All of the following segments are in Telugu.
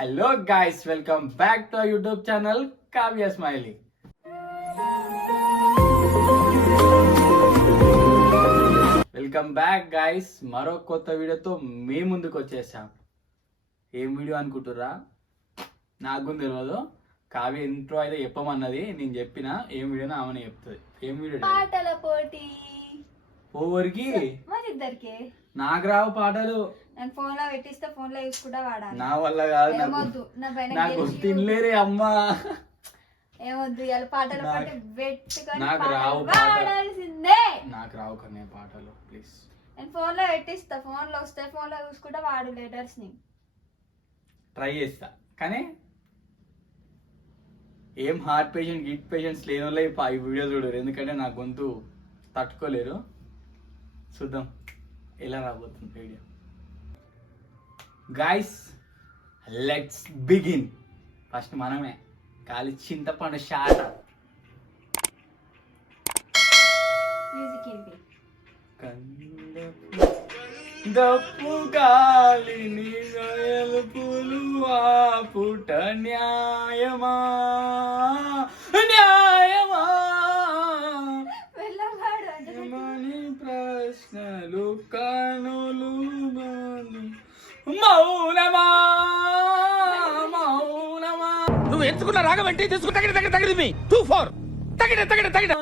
Hello guys welcome back to YouTube channel Kavya smiley welcome back guys మరో కొత్త వీడియోతో మీ ముందుకు వచ్చేసాం. ఏం వీడియో అనుకుంటుర్రా? నాకు తెలియదు కావ్య ఇంట్రో అయితే చెప్పమన్నది. నేను చెప్పిన ఏం వీడియో ఆమెనే చెప్తుంది. ఏం వీడియో పాటల పోటీ. ఓవరికి నాకు రావు పాటలు. నేను ఫోన్లో పెట్టిస్తే ఫోన్లో యూస్ కూడా వాడాలి. నా వల్ల కాదు ఏమొద్దు నా నాకు తినలేరే అమ్మా. ఏమొద్దు ఇలా పాటల పోటీ పెట్టుకొని నాకు రావు పాటలు. పాడాల్సిందే నాకు రావు కన్నే పాటలు ప్లీజ్. నేను ఫోన్లో పెట్టిస్తా ఫోన్లో వస్తే ఫోన్లో చూసుకుంటే వాడు లెటర్స్ని. ట్రై చేస్తా. కానీ ఏం హార్ట్ పేషెంట్ గిట్ పేషెంట్స్ లేని వాళ్ళే ఈ వీడియో చూడరు. ఎందుకంటే నా గొంతు తట్టుకోలేరు. చూద్దాం ఎలా రాబోతుంది video guys let's begin first మనమే. కాలి చింతపండు షాట దప్పు గాలిని గయలుపులు ఆపుట న్యాయమా? న్యాయమా? యమని ప్రశ్నలు కనులు ఎంచుకున్న రాగం ఏంటి? తీసుకుని తగిన తగిన తగిన టూ ఫోర్ తగిన తగిన తగిన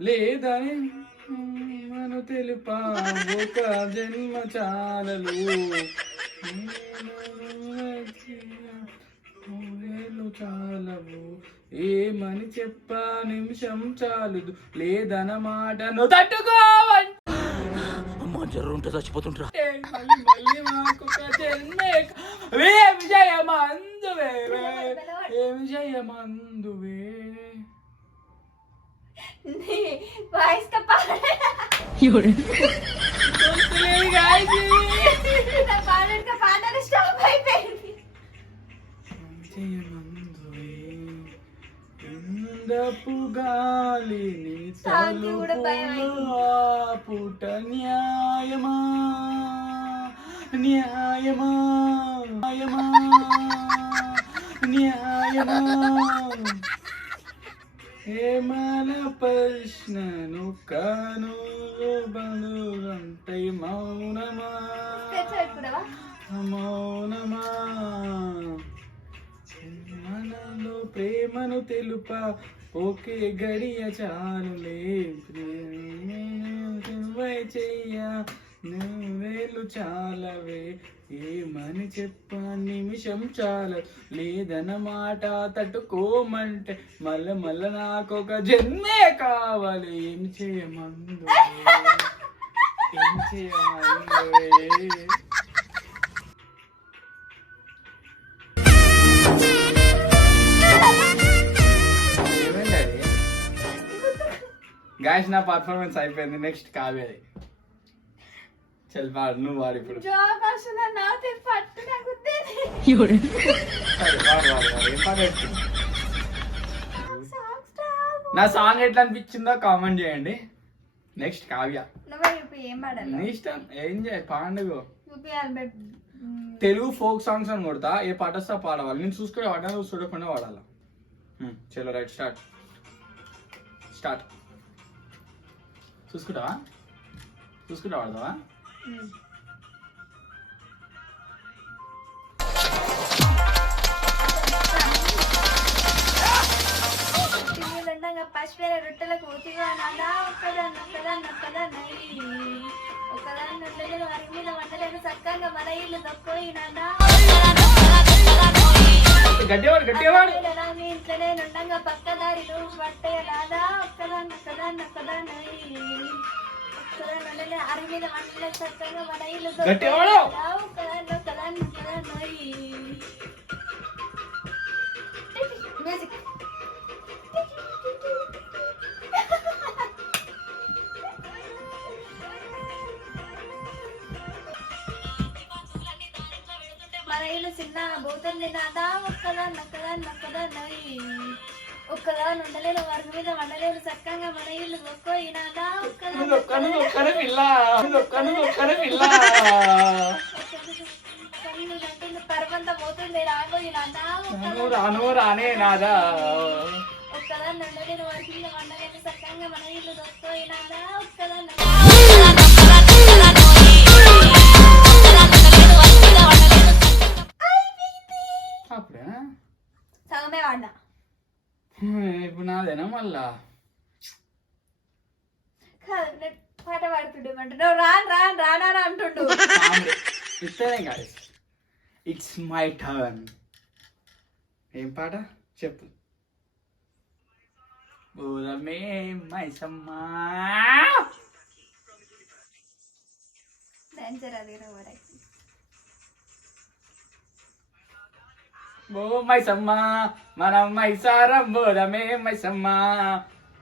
లేదని ఏమను తెలుపా? ఒక జన్మ చాలలు. చాలవు. ఏమని చెప్పా? నిమిషం చాలదు. లేదన మాటను తట్టుకోవంటే అమ్మా జర్రు ఉంటే చచ్చిపోతుంటరా మళ్ళీ మళ్ళీ మాకొక జన్మే ఇందపు గాలిని ఆపుట న్యాయమా? న్యాయమా? న్యాయమా? న్యాయమా? ఏమన ప్రశ్నను కను? బనుగంటై మౌనమా? స్కెచ్ ప్రేమను తెలుప? ఓకే గడియ చాలులే ప్రేమై చెయ్య నువ్వేలు చాలవే. ఏమని చెప్ప నిమిషం చాల. లేదన్న మాట తట్టుకోమంటే మళ్ళ మళ్ళ నాకొక జన్మే కావాలి. ఏం చేయమందు? ఏం చేయమందు? గాయస్ నా పర్ఫార్మెన్స్ అయిపోయింది. నెక్స్ట్ కావేది చల్ పాడు నువ్వు వాడు ఇప్పుడు. నా సాంగ్ ఎట్లా అనిపించిందో కామెంట్ చేయండి. నెక్స్ట్ కావ్య. నీ ఇష్టం. ఏం చేయ పాండుగ తెలుగు ఫోక్ సాంగ్స్ అని కొడతా. ఏ పాట వస్తా పాడవాలి నేను చూసుకునే వాడా నువ్వు చూడకుండా వాడాలా చలో రైట్ స్టార్ట్. స్టార్ట్. చూసుకుంటావా? చూసుకుంటా పసిపేర రొట్టెలకు నాదా ఒక్కదాన్ని ఒక్కదాన్ని ఒక్కదాన్ని ఒక్కదాన్ని ఉండలేదు వారి మీద వండలేదు చక్కగా మన ఇల్లు దొక్కోయినాదా గట్టివాడు గట్టివాడు మీ ఇంట్లోనే నుండంగా పక్కదారి నువ్వు పట్టేయలాదా ఒక్కదాన్ని ఒక్కదాన్ని ఉండలే అరి మీద వండలేదు చక్కగా మన ఇల్లు గట్టిగా ఒక్కదాన్ని ఉండలేను వర్గ మీద వండలేను చక్కగా మన ఇల్లు ఒక్కదాన్ని నువ్వు ఒక్కను పిల్ల ఒక్కను పిల్ల. పరమంతా పోతుంది రాను రాను రానే నాదా. ఒక్కదాన్ని ఉండలేను వారికి మీద వండలేను సక్కంగా మన ఇల్లు దొక్కోయి నాదా ఒక్కదాన్ని అప్పుడేనా సగమే వాడినా. ఇప్పుడు నాదేనా మళ్ళా? కాదు నేను పాట పాడుతుండే అంటే నువ్వు రాను రాను రానా అని అంటుండు. ఇస్తేనే కాదు. ఇట్స్ మై టర్న్ ఏం పాట? చెప్పు. బోధమే మైసమ్మా. డాన్సర్ అది ఓ మైసమ్మా మనం మైసారం బోధమే మైసమ్మా.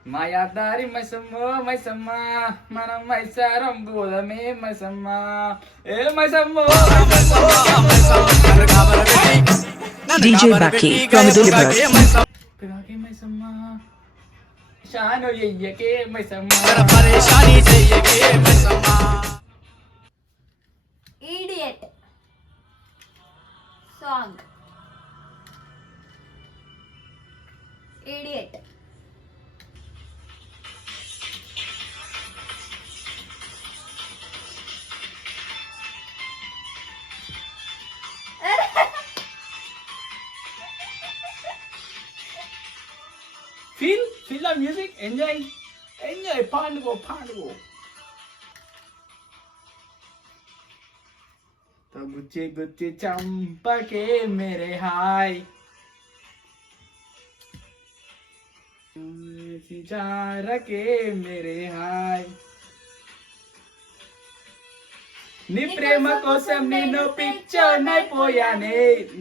మాయాదారి మైసమ్మో మైసమ్మా మనం మైసారం బోధమే మైసమ్మా. ఏ మైసమ్మో DJ Baki from Dulibird. పిరాకే మైసమ్మా షాను ఎయ్యకే Maisamma. Idiot the music, enjoy, enjoy, Pandugo, Pandugo. तो गुच्ची गुच्ची चंपके मेरे हाय। सिचार के मेरे हाय। నీ ప్రేమ కోసం నేను పిచ్చనైపోయానే.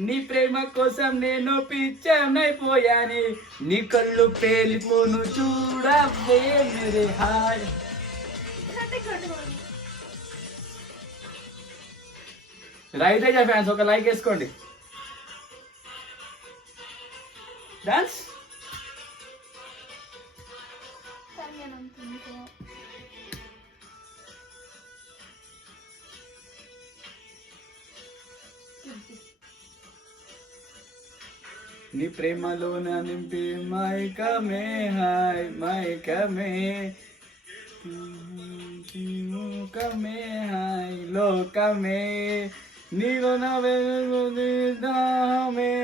నీ ప్రేమ కోసం నేను పిచ్చనైపోయానే. నీ కళ్ళు పేలిపోను చూడవే మేరే హాయ్. రైతేజ ఫ్యాన్స్ ఒక లైక్ వేసుకోండి. డాన్స్ నీ ప్రేమలోన నింపి మైకమే హాయ్ మైకమే. లోకమే హాయ్ లోకమే. నీలో నవే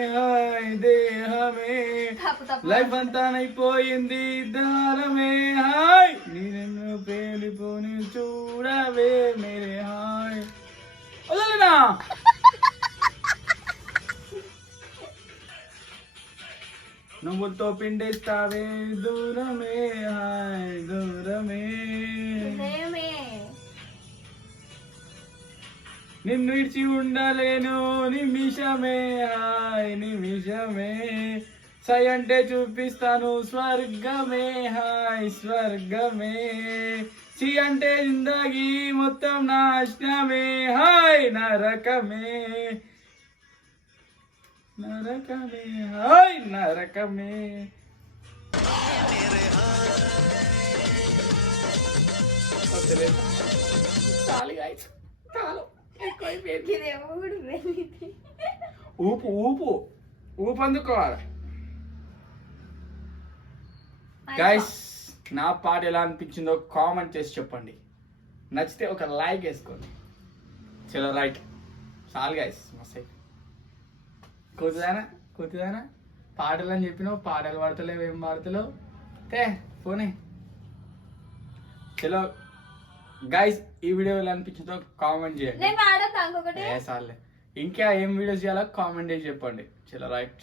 హాయ్ దేహమే. తప్పు తప్పు. లైఫ్ అంతా అయిపోయింది దారమే హాయ్. నేను పేలిపోని చూడవే మేరే హాయ్. వదలనా నువ్వుతో పిండేస్తావే దూరమే హాయ్ దూరమే. నిన్ను ఇడిచి ఉండలేను నిమిషమే హాయ్ నిమిషమే. సై అంటే చూపిస్తాను స్వర్గమే హాయ్ స్వర్గమే. సి అంటే జిందగీ మొత్తం నాశనమే హాయ్ నరకమే. నరకమే హాయ్ నరకమే. చాలు ఊపు ఊపు ఊపు. అందుకోవాలి గైస్ నా పాట ఎలా అనిపించిందో కామెంట్ చేసి చెప్పండి. నచ్చితే ఒక లైక్ వేసుకోండి. చలో రైట్ చాలు గైస్ మస్తు కూతుదానా కూతుదానా పాటలు అని చెప్పినావు పాటలు పాడతలేవు ఏం పాడతలేవు? తే పోనీ. చలో గైస్ ఈ వీడియో ఎలా అనిపించిందో కామెంట్ చేయండి. ఏ సార్లే. ఇంకా ఏం వీడియోస్ చేయాలో కామెంట్ చేసి చెప్పండి. చలో రైట్